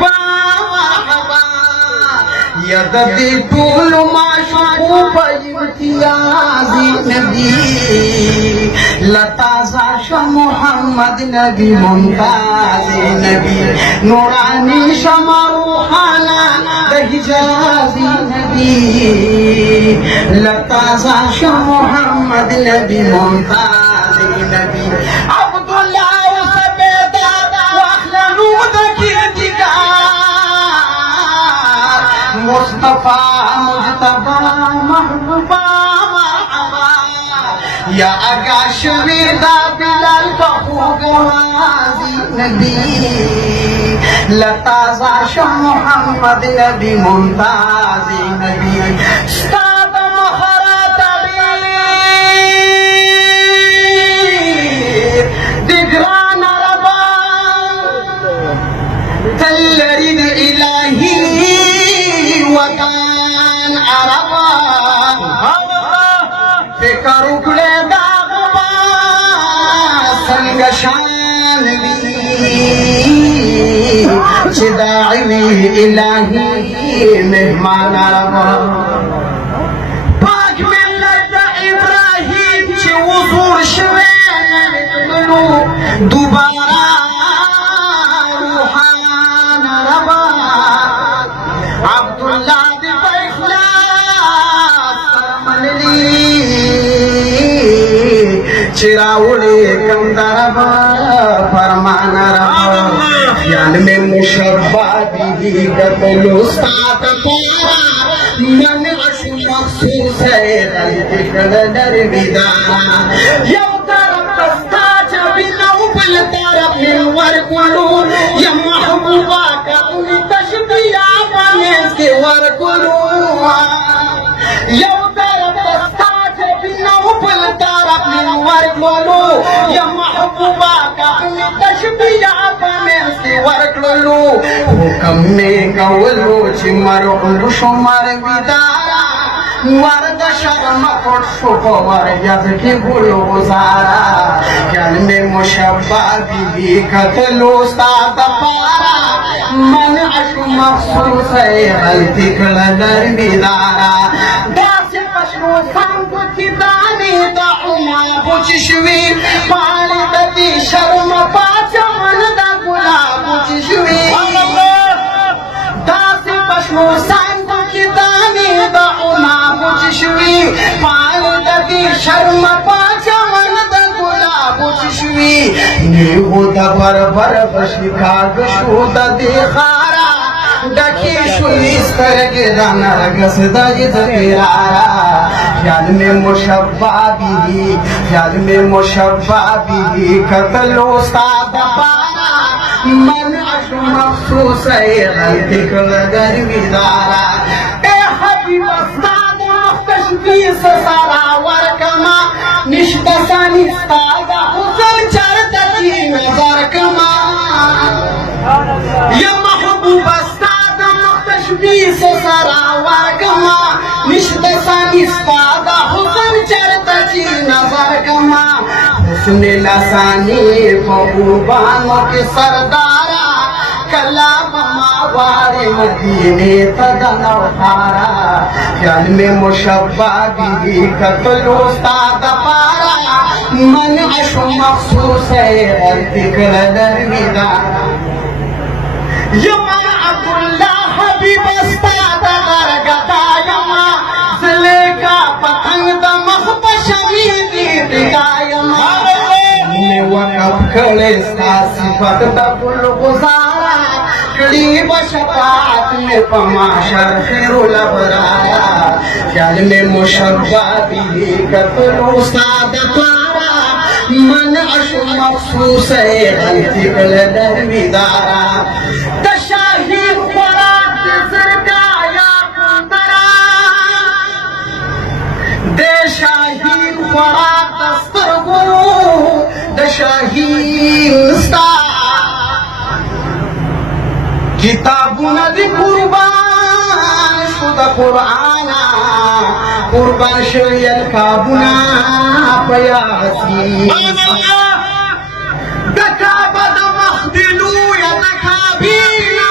مرحبا مرحبا یددی طول معشوق امتیاز نبی لتازاش محمد نبی ممتاز نبی نورانی شما روحانا دهجاز نبی لتازاش محمد نبی ممتاز نبی عبدالله وسبيدا واخلنود كيدكار مصطفى مجتبى محبوبا مرحبا يا اقا شويدا بلال كفوق غازي نبي لتازاش محمد نبي ممتاز نبي استاذ مخرات بير دقران ربا تلرد الهي وكان عربا فكر وكله داغبا سنگشان لي چداعي الهي مهمان عربا پاک ملت ابراهیم چه وصول شوين نتمنو دوبارا روحان ربا عبدالله دی بإخلاص فرمانلی چراوڑی کم دربا فرمان ربا خیال میں مشبہ بھی قتل استاد پارا من عشق مخصوص ہے غلط کردر بیدارا یو طرف دستا چبینو بل طرف نور کلو یا محبوبہ کا انہی تشبیہ پانیز کے ور کلو یو طرف دستا چبینو بل طرف نور کلو یا محبوبہ کا انہی تشبیہ پانیز کے ور کلو حکم میں کولو چی مرغلو شمار بیدارا ورد شرم پڑ شکو ورد کی بلو گزارا گل میں مشبہ بی قتل استاد پارا من عشق مخصوص ہے غلطی کلدر بیدارا داس پشنو سانگو کی دانی دا عما بچشوی پالی دتی شرم پاچا من دا گلاب بچشوی داس پشنو سانگو کی دانی دا عما بچشوی پالی دتی شرم پاچا من دا گلاب بچشوی نیو دا بربر بشکاگ شو دا دیخارا دکی شویس کرگی دا نرگس دا جد پیرارا خیال میں مشبہ بھی قتل استاد پارا من عشق مخصوص ہے غلطی کردر بیدارا اے حبیب استاد مختشبیس سارا ورکما نشتا سانی استاد حسن چرتا کی نظر کما یا محبوب استاد مختشبیس سارا ورکما نشتا سانی استاد حسن چرتا کی نظر کما حسن لسانی محبوبانوں کے سردارا کلام ماوار مدینے تدن اخارا خیال میں مشبہ بھی قتل استاد پارا من عشق مخصوص ہے غلطی کردر بیدارا یما عبداللہ حبیب استاد غرگتا یما زلے کا پتنگ دا مخب شمیدی دگا یما میں وقف کھڑے ستا صفت دا کل گزارا قریب شفاعت میں پماشر خیر الابرایا خیال میں مشبہ بھی قتل استاد پارا من عشق مخصوص ہے غلطی کردر بیدارا تشاہیر خوراک زرگایا کندرا دے شاہیر خوراک دسترگو دے شاہیر ستا کتابونا دی قربان شد قرآنا قربان شویل کابونا پیاسی دکابا دا مخدلو یا دکابینا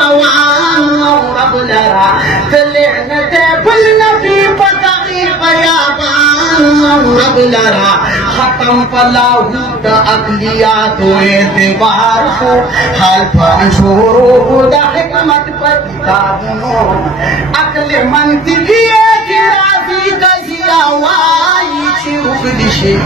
روان رب لرا تلعنت بالنبي بطغي بيابان رب لرا ختم فلاهوت اقليات اعتبار حال فانشوروه دا حكمت فتابنو اقل منطقي اعترافي قضية وايشي وفدشي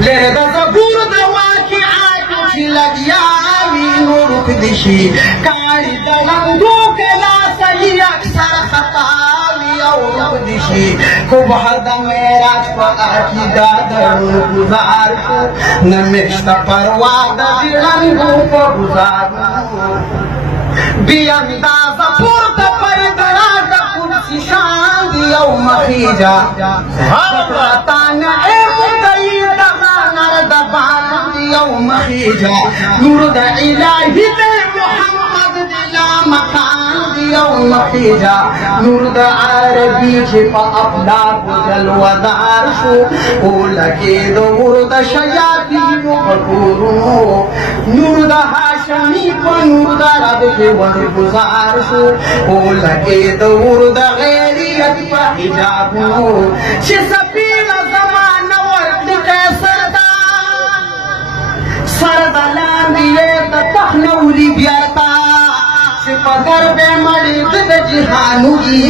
لرد زبور دا واقعات لگیاوی نور کدشی کاری دلندو کلا صحیح اکثر خطاوی او کدشی خوب حد میراج پا عقیدہ در گزار کو نمشت پرواد دیلندو پا گزار بی انداز پورت پر دراد کنسی شان دی او مخیجا فکرتان ایم دید غانر دبان يوم خيجا نور دا إلهي دا محمد دلا مكان يوم خيجا نور دا عربي شفا أفلاك جلوة دار شو قولا كيدو ورد شياطين بكورو نور دا هاشمي ونور دا ربك والبزار شو قولا كيدو ورد غيري يدفع حجابو شسبيل زمان ورد قيصر سردلان دیئے تا تخنوری بیارتا شپگر بے مرد دا جہانوی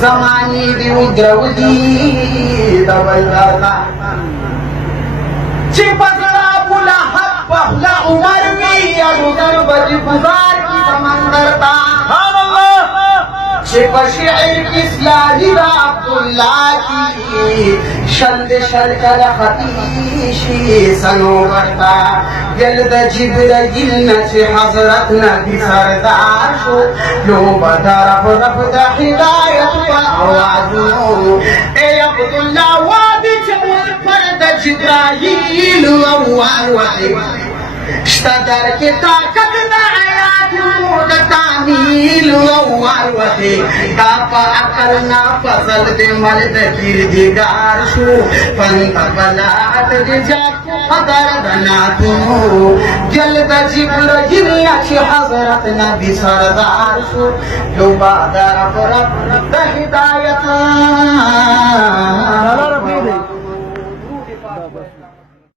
زمانی دی ادرولی دا بلداتا شپگر بولا حب بخلا عمروی ادو در بج بزار کی سمندرتا شپ شعر اسلامی دا عبداللہ کی شند شرکل خطیشی سنو کرتا جلد جبرائیل نچے حضرت نبی سردار شو لو بدرف رفد ہدایت پا آوازو اے عبداللہ وادی چور پرد جبرائیل اوار وحی اشتدر کی طاقت دا آیات مود تعمیل اوار وحی تاپا اکرنا فضل دے ملد کردگار شو فانت بلات دے جاکو حضر دناتو جلد جبرائیل اچھی حضرت نبی سردار شو لو بادر فرب دا ہدایت